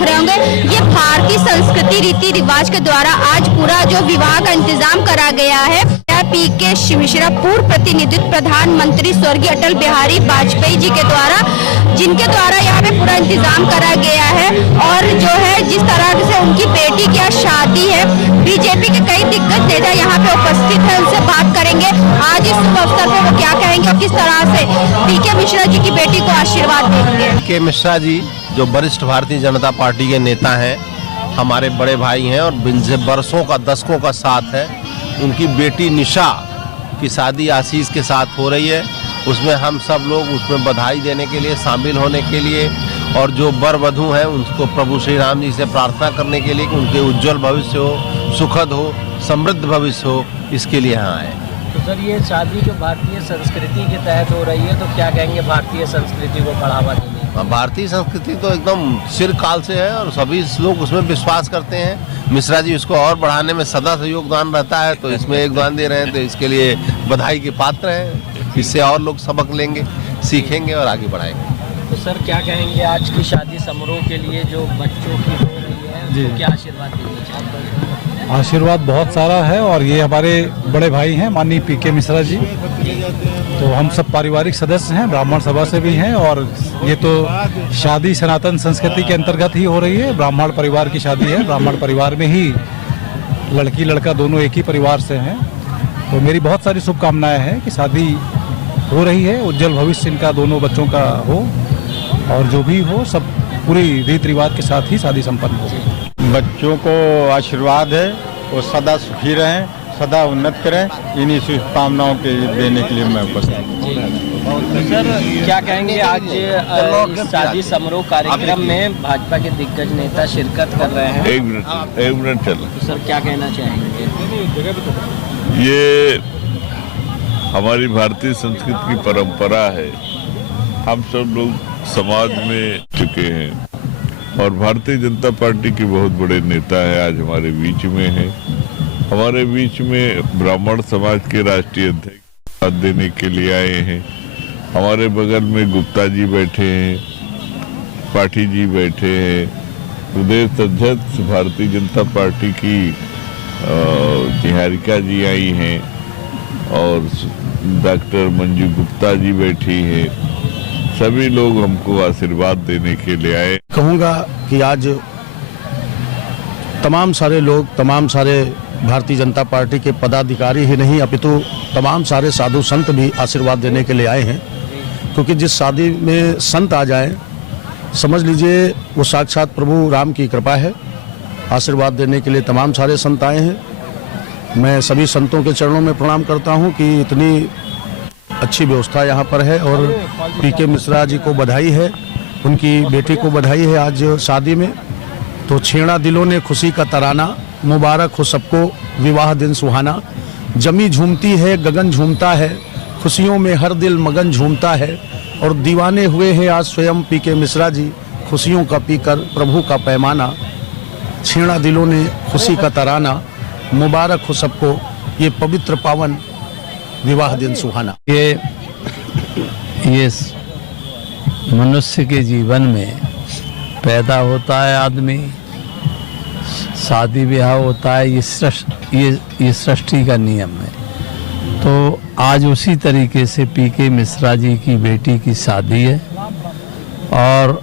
देख रहे होंगे, ये भारतीय संस्कृति रीति रिवाज के द्वारा आज पूरा जो विवाह का इंतजाम करा गया है। पीके मिश्रा पूर्व प्रतिनिधित्व प्रधानमंत्री स्वर्गीय अटल बिहारी वाजपेयी जी के द्वारा, जिनके द्वारा यहाँ पे पूरा इंतजाम करा गया है। और जो है जिस तरह से उनकी बेटी की आज शादी है, बीजेपी के कई दिग्गज नेता यहाँ पे उपस्थित है, उनसे बात करेंगे आज इस शुभ अवसर पर वो क्या कहेंगे और किस तरह से पीके मिश्रा जी की बेटी को आशीर्वाद देंगे। पीके मिश्रा जी जो वरिष्ठ भारतीय जनता पार्टी के नेता हैं, हमारे बड़े भाई हैं और इनसे बरसों का दशकों का साथ है। उनकी बेटी निशा की शादी आशीष के साथ हो रही है, उसमें हम सब लोग उसमें बधाई देने के लिए, शामिल होने के लिए और जो वर वधू हैं उनको प्रभु श्री राम जी से प्रार्थना करने के लिए कि उनके उज्जवल भविष्य हो, सुखद हो, समृद्ध भविष्य हो, इसके लिए यहाँ आए। तो सर ये शादी जो भारतीय संस्कृति के तहत हो रही है, तो क्या कहेंगे भारतीय संस्कृति को बढ़ावा देने? भारतीय संस्कृति तो एकदम चिरकाल से है और सभी लोग उसमें विश्वास करते हैं। मिश्रा जी उसको और बढ़ाने में सदा से योगदान रहता है, तो इसमें योगदान दे रहे हैं, तो इसके लिए बधाई के पात्र हैं। इससे और लोग सबक लेंगे, सीखेंगे और आगे बढ़ाएंगे। तो सर क्या कहेंगे आज की शादी समारोह के लिए जो बच्चों की हो रही है, तो क्या आशीर्वाद देंगे? आशीर्वाद बहुत सारा है और ये हमारे बड़े भाई हैं माननीय पीके मिश्रा जी, तो हम सब पारिवारिक सदस्य हैं, ब्राह्मण सभा से भी हैं। और ये तो शादी सनातन संस्कृति के अंतर्गत ही हो रही है, ब्राह्मण परिवार की शादी है। ब्राह्मण परिवार में ही लड़की लड़का दोनों एक ही परिवार से हैं, तो मेरी बहुत सारी शुभकामनाएं हैं कि शादी हो रही है, उज्जवल भविष्य इनका दोनों बच्चों का हो और जो भी हो सब पूरी रीति रिवाज के साथ ही शादी संपन्न हो। बच्चों को आशीर्वाद है, वो सदा सुखी रहें, सदा उन्नत करें, इन्हीं शुभकामनाओं के देने के लिए मैं उपस्थित हूँ। तो सर क्या कहेंगे आज शादी समारोह कार्यक्रम में भाजपा के दिग्गज नेता शिरकत कर रहे हैं? एक मिनट चल। तो सर क्या कहना चाहेंगे? ये हमारी भारतीय संस्कृति की परंपरा है। हम सब लोग समाज में चुके हैं और भारतीय जनता पार्टी के बहुत बड़े नेता है आज हमारे बीच में है। हमारे बीच में ब्राह्मण समाज के राष्ट्रीय अध्यक्ष साथ देने के लिए आए हैं। हमारे बगल में गुप्ता जी बैठे हैं, पाठी जी बैठे हैं, प्रदेश अध्यक्ष भारतीय जनता पार्टी की निहारिका जी आई हैं और डॉक्टर मंजू गुप्ता जी बैठी हैं। सभी लोग हमको आशीर्वाद देने के लिए आए। कहूँगा कि आज तमाम सारे लोग, तमाम सारे भारतीय जनता पार्टी के पदाधिकारी ही नहीं अपितु तमाम सारे साधु संत भी आशीर्वाद देने के लिए आए हैं, क्योंकि जिस शादी में संत आ जाएं समझ लीजिए वो साक्षात प्रभु राम की कृपा है। आशीर्वाद देने के लिए तमाम सारे संत आए हैं। मैं सभी संतों के चरणों में प्रणाम करता हूं कि इतनी अच्छी व्यवस्था यहाँ पर है और पीके मिश्रा जी को बधाई है, उनकी बेटी को बधाई है आज शादी में। तो छेड़ा दिलों ने खुशी का तराना, मुबारक हो सबको विवाह दिन सुहाना। जमी झूमती है, गगन झूमता है, खुशियों में हर दिल मगन झूमता है और दीवाने हुए हैं आज स्वयं पीके मिश्रा जी, खुशियों का पीकर प्रभु का पैमाना। छेड़ा दिलों ने खुशी का तराना, मुबारक हो सबको ये पवित्र पावन विवाह दिन सुहाना। ये मनुष्य के जीवन में पैदा होता है आदमी, शादी ब्याह होता है, ये सृष्टि का नियम है। तो आज उसी तरीके से पीके मिश्रा जी की बेटी की शादी है और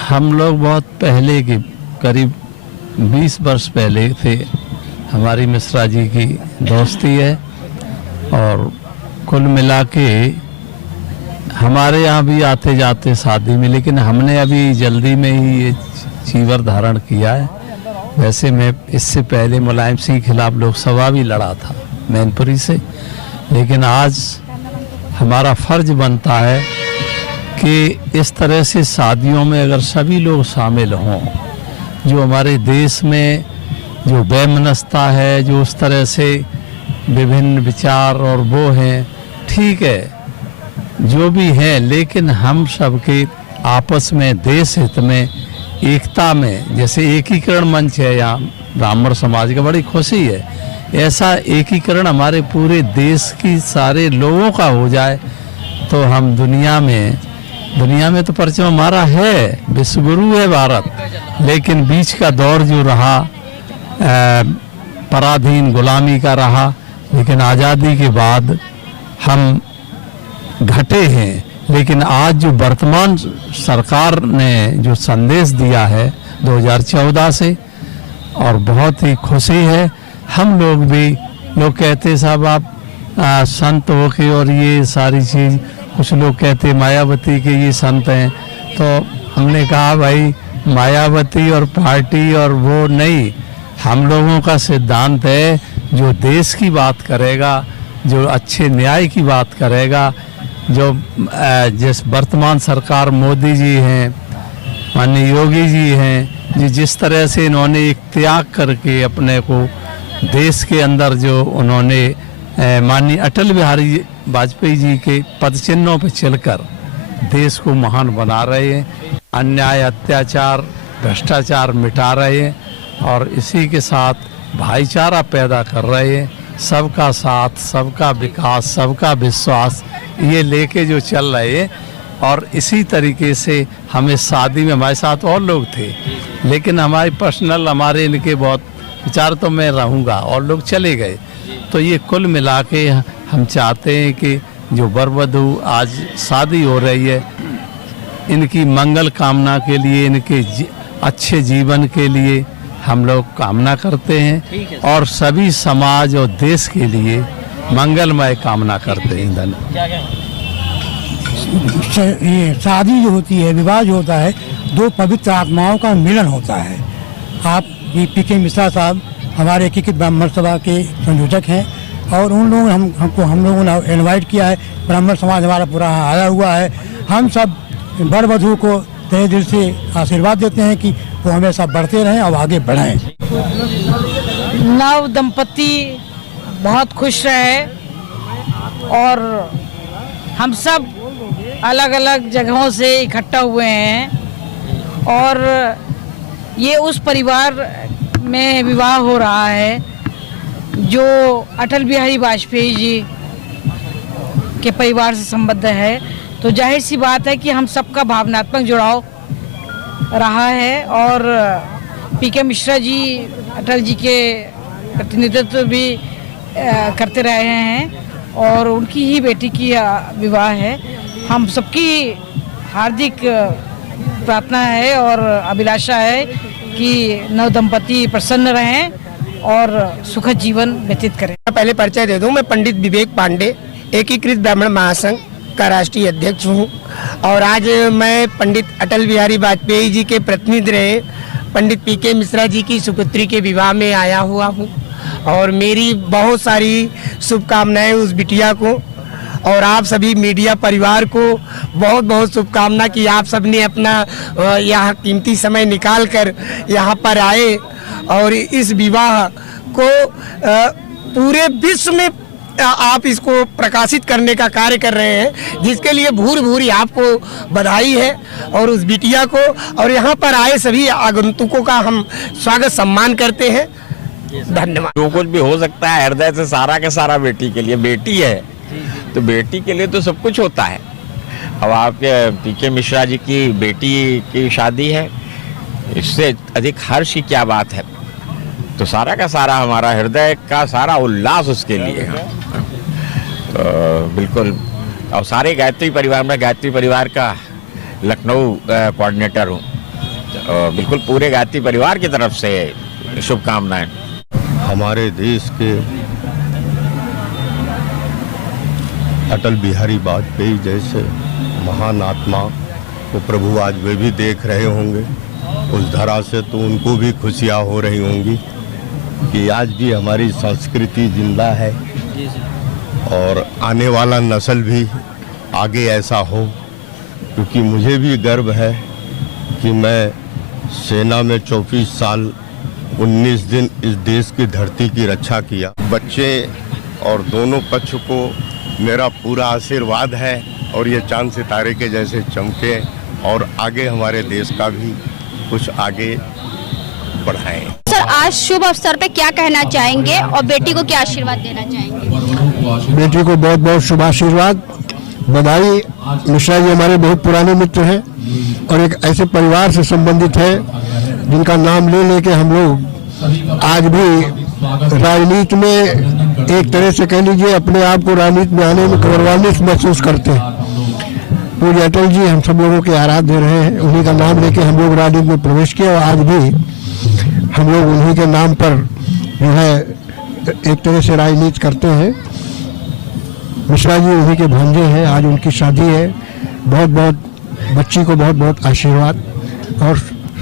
हम लोग बहुत पहले के करीब 20 वर्ष पहले थे, हमारी मिश्रा जी की दोस्ती है और कुल मिला के हमारे यहाँ भी आते जाते शादी में, लेकिन हमने अभी जल्दी में ही ये चीवर धारण किया है। वैसे मैं इससे पहले मुलायम सिंह के खिलाफ लोकसभा भी लड़ा था मैनपुरी से, लेकिन आज हमारा फर्ज बनता है कि इस तरह से शादियों में अगर सभी लोग शामिल हों, जो हमारे देश में जो वैमनस्यता है, जो उस तरह से विभिन्न विचार और वो हैं, ठीक है जो भी है, लेकिन हम सबके आपस में देश हित में एकता में, जैसे एकीकरण मंच है यहाँ ब्राह्मण समाज का, बड़ी खुशी है ऐसा एकीकरण हमारे पूरे देश की सारे लोगों का हो जाए तो हम दुनिया में दुनिया में तो परचम हमारा है, विश्वगुरु है भारत, लेकिन बीच का दौर जो रहा पराधीन गुलामी का रहा, लेकिन आज़ादी के बाद हम घटे हैं। लेकिन आज जो वर्तमान सरकार ने जो संदेश दिया है 2014 से, और बहुत ही खुशी है। हम लोग भी, लोग कहते साहब आप संत हो के और ये सारी चीज़, कुछ लोग कहते मायावती के ये संत हैं, तो हमने कहा भाई मायावती और पार्टी और वो नहीं, हम लोगों का सिद्धांत है जो देश की बात करेगा, जो अच्छे न्याय की बात करेगा, जो जिस वर्तमान सरकार मोदी जी हैं, माननीय योगी जी हैं, जिस तरह से इन्होंने एक त्याग करके अपने को देश के अंदर जो उन्होंने माननीय अटल बिहारी वाजपेयी जी के पद चिन्हों पर चलकर देश को महान बना रहे हैं, अन्याय अत्याचार भ्रष्टाचार मिटा रहे हैं और इसी के साथ भाईचारा पैदा कर रहे हैं। सबका साथ, सबका विकास, सबका विश्वास, ये लेके जो चल रहे हैं। और इसी तरीके से हमें शादी में, हमारे साथ और लोग थे, लेकिन हमारे पर्सनल हमारे इनके बहुत विचार, तो मैं रहूँगा और लोग चले गए। तो ये कुल मिला के हम चाहते हैं कि जो वर वधू आज शादी हो रही है, इनकी मंगल कामना के लिए, इनके अच्छे जीवन के लिए हम लोग कामना करते हैं और सभी समाज और देश के लिए मंगलमय कामना करते हैं। धन्यवाद। ये शादी जो होती है, विवाह जो होता है, दो पवित्र आत्माओं का मिलन होता है। आप पीके मिश्रा साहब हमारे एकीकृत ब्राह्मण सभा के संयोजक हैं और उन लोगों ने हम लोगों ने इनवाइट किया है। ब्राह्मण समाज हमारा पूरा आया हुआ है। हम सब वर वधू को तहे दिल से आशीर्वाद देते हैं कि वो हमेशा बढ़ते रहें और आगे बढ़ें। नव दंपति बहुत खुश रहे और हम सब अलग अलग जगहों से इकट्ठा हुए हैं और ये उस परिवार में विवाह हो रहा है जो अटल बिहारी वाजपेयी जी के परिवार से संबद्ध है। तो जाहिर सी बात है कि हम सबका भावनात्मक जुड़ाव रहा है और पीके मिश्रा जी अटल जी के प्रतिनिधित्व भी करते रहे हैं और उनकी ही बेटी की विवाह है। हम सबकी हार्दिक प्रार्थना है और अभिलाषा है कि नव दंपति प्रसन्न रहें और सुखद जीवन व्यतीत करें। पहले परिचय दे दूं, मैं पंडित विवेक पांडे एकीकृत ब्राह्मण महासंघ का राष्ट्रीय अध्यक्ष हूं और आज मैं पंडित अटल बिहारी वाजपेयी जी के प्रतिनिधि रहे पंडित पीके मिश्रा जी की सुपुत्री के विवाह में आया हुआ हूं और मेरी बहुत सारी शुभकामनाएं उस बिटिया को और आप सभी मीडिया परिवार को बहुत बहुत शुभकामना कि आप सबने अपना यहाँ कीमती समय निकाल कर यहाँ पर आए और इस विवाह को पूरे विश्व में आप इसको प्रकाशित करने का कार्य कर रहे हैं, जिसके लिए भूरी भूरी आपको बधाई है और उस बिटिया को और यहाँ पर आए सभी आगंतुकों का हम स्वागत सम्मान करते हैं। धन्यवाद। जो कुछ भी हो सकता है हृदय से सारा के सारा बेटी के लिए, बेटी है तो बेटी के लिए तो सब कुछ होता है। अब आपके पीके मिश्रा जी की बेटी की शादी है, इससे अधिक हर्ष की क्या बात है। तो सारा का सारा हमारा हृदय का सारा उल्लास उसके लिए है। तो बिल्कुल, और सारे गायत्री परिवार में, गायत्री परिवार का लखनऊ कोऑर्डिनेटर हूँ, तो बिल्कुल पूरे गायत्री परिवार की तरफ से शुभकामनाएं। हमारे देश के अटल बिहारी वाजपेयी जैसे महान आत्मा को प्रभु आज वे भी देख रहे होंगे उस धरा से, तो उनको भी खुशियाँ हो रही होंगी कि आज भी हमारी संस्कृति जिंदा है और आने वाला नस्ल भी आगे ऐसा हो। क्योंकि मुझे भी गर्व है कि मैं सेना में 24 साल 19 दिन इस देश की धरती की रक्षा किया। बच्चे और दोनों पक्ष को मेरा पूरा आशीर्वाद है और ये चांद सितारे के जैसे चमके और आगे हमारे देश का भी कुछ आगे बढ़ाएं। सर, आज शुभ अवसर पे क्या कहना चाहेंगे और बेटी को क्या आशीर्वाद देना चाहेंगे? बेटी को बहुत बहुत शुभ आशीर्वाद बधाई मिश्रा जी हमारे बहुत पुराने मित्र हैं और एक ऐसे परिवार से संबंधित है जिनका नाम ले लेके हम लोग आज भी राजनीति में एक तरह से कह लीजिए अपने आप को राजनीति में आने में गौरवान्वित महसूस करते हैं। पूज्य अटल जी हम सब लोगों के आराध्य रहे हैं, उन्हीं का नाम लेके हम लोग राजनीति में प्रवेश किया और आज भी हम लोग उन्हीं के नाम पर जो है एक तरह से राजनीति करते हैं। मिश्रा जी उन्हीं के भांजे हैं, आज उनकी शादी है। बहुत बहुत बच्ची को बहुत बहुत आशीर्वाद और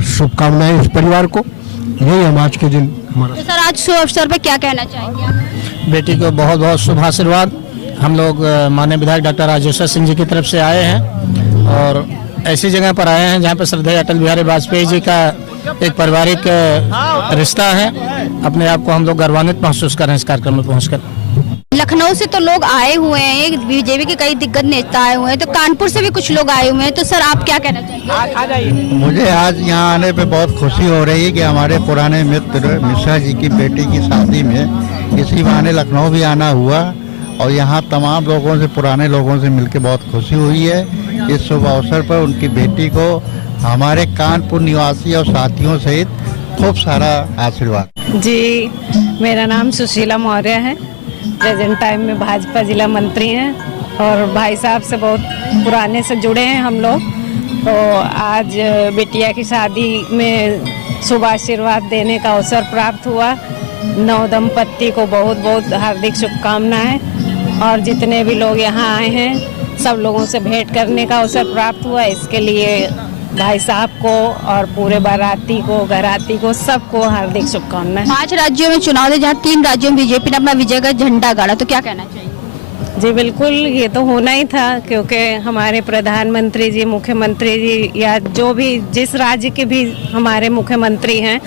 शुभकामनाएं इस परिवार को। यही हम आज के दिन हमारा। तो सर आज शुभ अवसर पर क्या कहना चाहेंगे आप? बेटी को बहुत बहुत शुभ आशीर्वाद। हम लोग माननीय विधायक डॉक्टर राजेश्वर सिंह जी की तरफ से आए हैं और ऐसी जगह पर आए हैं जहाँ पर श्रद्धेय अटल बिहारी वाजपेयी जी का एक पारिवारिक रिश्ता है। अपने आप को हम लोग गर्वान्वित महसूस कर रहे हैं इस कार्यक्रम में पहुँचकर। लखनऊ से तो लोग आए हुए हैं, बीजेपी के कई दिग्गज नेता आए हुए हैं, तो कानपुर से भी कुछ लोग आए हुए हैं, तो सर आप क्या कहना चाहेंगे? मुझे आज यहाँ आने पे बहुत खुशी हो रही है कि हमारे पुराने मित्र मिश्रा जी की बेटी की शादी में इसी बहाने लखनऊ भी आना हुआ और यहाँ तमाम लोगों से पुराने लोगों से मिलकर बहुत खुशी हुई है। इस शुभ अवसर पर उनकी बेटी को हमारे कानपुर निवासी और साथियों सहित खूब सारा आशीर्वाद। जी, मेरा नाम सुशीला मौर्य है, प्रेजेंट टाइम में भाजपा जिला मंत्री हैं और भाई साहब से बहुत पुराने से जुड़े हैं हम लोग। तो आज बिटिया की शादी में शुभ आशीर्वाद देने का अवसर प्राप्त हुआ। नव दंपत्ति को बहुत बहुत हार्दिक शुभकामनाएं और जितने भी लोग यहाँ आए हैं सब लोगों से भेंट करने का अवसर प्राप्त हुआ। इसके लिए भाई साहब को और पूरे बाराती को, घराती को, सबको हार्दिक शुभकामनाएं। 5 राज्यों में चुनाव थे जहाँ 3 राज्यों में बीजेपी ने अपना विजय का झंडा गाड़ा, तो क्या कहना चाहिए? जी बिल्कुल, ये तो होना ही था क्योंकि हमारे प्रधानमंत्री जी, मुख्यमंत्री जी या जो भी जिस राज्य के भी हमारे मुख्यमंत्री हैं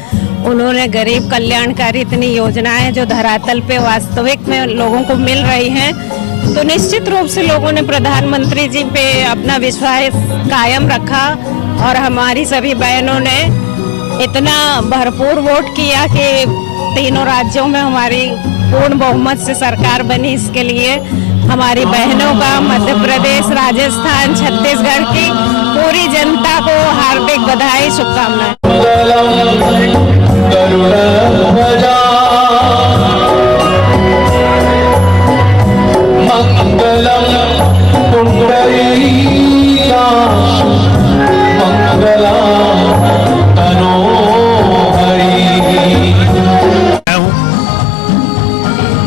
उन्होंने गरीब कल्याणकारी इतनी योजनाएं जो धरातल पे वास्तविक में लोगों को मिल रही हैं, तो निश्चित रूप से लोगों ने प्रधानमंत्री जी पे अपना विश्वास कायम रखा और हमारी सभी बहनों ने इतना भरपूर वोट किया कि तीनों राज्यों में हमारी पूर्ण बहुमत से सरकार बनी। इसके लिए हमारी बहनों का मध्य प्रदेश, राजस्थान, छत्तीसगढ़ की पूरी जनता को हार्दिक बधाई, शुभकामनाएं।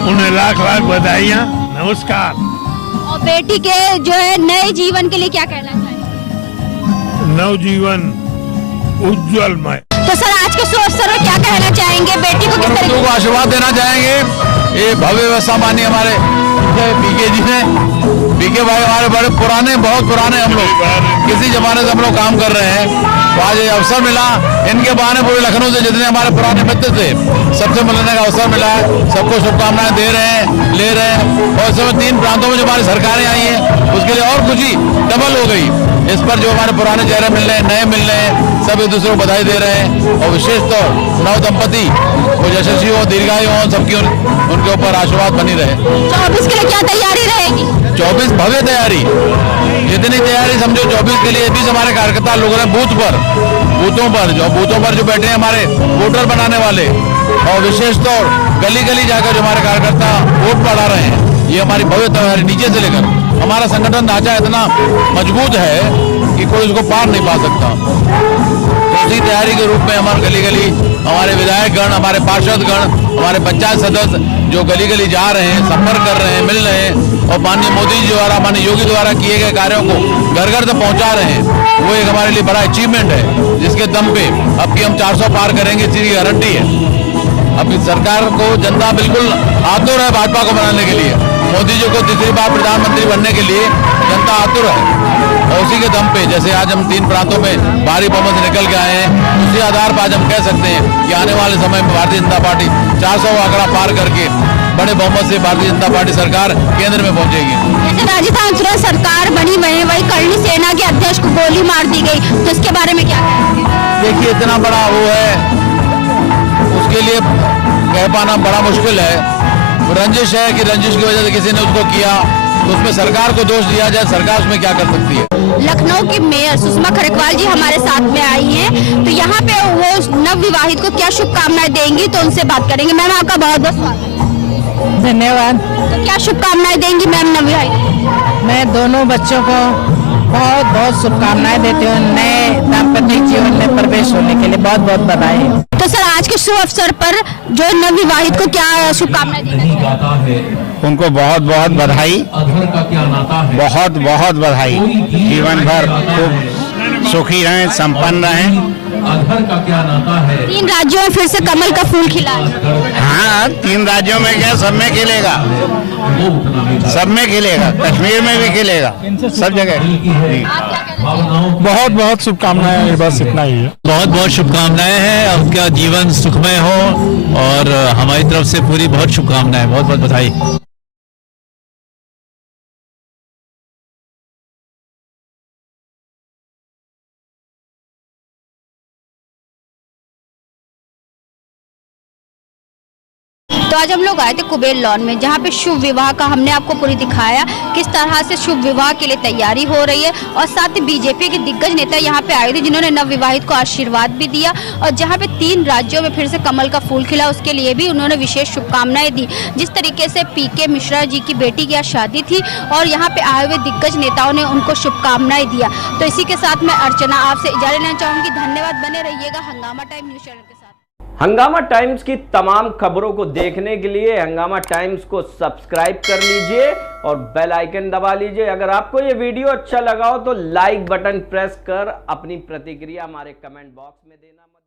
उन्हें लाख लाख बधाइयाँ, नमस्कार। और बेटी के जो है नए जीवन के लिए क्या कहना चाहिए? नवजीवन उज्जवलमय। तो सर आज के शुभ अवसर में क्या कहना चाहेंगे? बेटी को किस तरीके को आशीर्वाद देना चाहेंगे? ये भव्य व्यवस्था मानी हमारे पीके जी ने। पीके भाई हमारे बड़े पुराने, बहुत पुराने, हम लोग किसी जमाने से हम लोग काम कर रहे हैं। तो आज ये अवसर मिला, इनके बहाने पूरे लखनऊ से जितने हमारे पुराने मित्र थे सबसे मिलने का अवसर मिला है। सबको शुभकामनाएं दे रहे हैं, ले रहे हैं। और इस समय 3 प्रांतों में जो हमारी सरकारें आई हैं उसके लिए और खुशी डबल हो गई। इस पर जो हमारे पुराने चेहरे मिल रहे हैं, नए मिल रहे हैं, सब एक दूसरे को बधाई दे रहे हैं। और विशेष तौर नव दंपति वो यशस्वी हो, दीर्घायु हो, सबकी उनके ऊपर आशीर्वाद बनी रहे। 24 के लिए क्या तैयारी रहेगी? 24 भव्य तैयारी, जितनी तैयारी समझो 24 के लिए। बीच हमारे कार्यकर्ता लोग हैं बूथों पर जो बैठे हैं हमारे वोटर बनाने वाले, और विशेष तौर गली गली जाकर जो हमारे कार्यकर्ता वोट बढ़ा रहे हैं, ये हमारी भव्य तैयारी नीचे से लेकर। हमारा संगठन ढांचा इतना मजबूत है कि कोई उसको पार नहीं पा सकता। तो उसी तैयारी के रूप में हमारे गली गली हमारे विधायकगण, हमारे पार्षदगण, हमारे पंचायत सदस्य जो गली गली जा रहे हैं, संपर्क कर रहे हैं, मिल रहे हैं और माननीय मोदी जी द्वारा, माननीय योगी द्वारा किए गए कार्यों को घर घर तक पहुंचा रहे हैं। वो एक हमारे लिए बड़ा अचीवमेंट है, जिसके दम पे अब की हम 400 पार करेंगे, इसकी गारंटी है। अब इस सरकार को जनता बिल्कुल आतुर है भाजपा को बनाने के लिए। मोदी जी को तीसरी बार प्रधानमंत्री बनने के लिए जनता आतुर है। और उसी के दम पे जैसे आज हम 3 प्रांतों में भारी बहुमत से निकल के आए हैं, उसी आधार पर आज हम कह सकते हैं कि आने वाले समय में भारतीय जनता पार्टी 400 का आंकड़ा पार करके बड़े बहुमत से भारतीय जनता पार्टी सरकार केंद्र में पहुंचेगी। जैसे राजस्थान चुनाव सरकार बनी वही करणी सेना के अध्यक्ष को गोली मार दी गई, तो इसके बारे में क्या कहेंगे? देखिए इतना बड़ा वो है, उसके लिए कह पाना बड़ा मुश्किल है। रंजिश है कि रंजिश की वजह से किसी ने उसको किया, तो उसमें सरकार को दोष दिया जाए, सरकार उसमें क्या कर सकती है। लखनऊ की मेयर सुषमा खरकवाल जी हमारे साथ में आई हैं, तो यहाँ पे वो नव विवाहित को क्या शुभकामनाएं देंगी, तो उनसे बात करेंगे। मैम आपका बहुत बहुत स्वागत। धन्यवाद। तो क्या शुभकामनाएं देंगी मैम नव विवाहित? मैं दोनों बच्चों को बहुत बहुत शुभकामनाएं देती हूँ, नए दाम्पत्य जीवन में प्रवेश होने के लिए बहुत बहुत बधाई। तो सर आज के शुभ अवसर पर जो नव विवाहित को क्या शुभकामनाएं देना चाहिए? उनको बहुत बहुत बधाई, बहुत बहुत बधाई। जीवन भर खूब सुखी रहें, संपन्न रहें। का क्या नाता है? 3 राज्यों में फिर से कमल का फूल खिला है। हाँ, 3 राज्यों में क्या, सब में खिलेगा, सब में खिलेगा, कश्मीर में भी खिलेगा, सब जगह। बहुत बहुत शुभकामनाएं, बस इतना ही है। बहुत बहुत शुभकामनाएं हैं, उनका जीवन सुखमय हो और हमारी तरफ से पूरी बहुत शुभकामनाएं, बहुत बहुत बधाई। तो आज हम लोग आए थे कुबेर लॉन में, जहाँ पे शुभ विवाह का हमने आपको पूरी दिखाया किस तरह से शुभ विवाह के लिए तैयारी हो रही है, और साथ ही बीजेपी के दिग्गज नेता यहाँ पे आए थे जिन्होंने नव विवाहित को आशीर्वाद भी दिया, और जहाँ पे 3 राज्यों में फिर से कमल का फूल खिला उसके लिए भी उन्होंने विशेष शुभकामनाएं दी। जिस तरीके से पीके मिश्रा जी की बेटी की आज शादी थी और यहाँ पे आए हुए दिग्गज नेताओं ने उनको शुभकामनाएं दिया। तो इसी के साथ मैं अर्चना आपसे इजाजत लेना चाहूँगी। धन्यवाद, बने रहिएगा हंगामा टाइम न्यूज चैनल के साथ। हंगामा टाइम्स की तमाम खबरों को देखने के लिए हंगामा टाइम्स को सब्सक्राइब कर लीजिए और बेल आइकन दबा लीजिए। अगर आपको ये वीडियो अच्छा लगा हो तो लाइक बटन प्रेस कर अपनी प्रतिक्रिया हमारे कमेंट बॉक्स में देना मत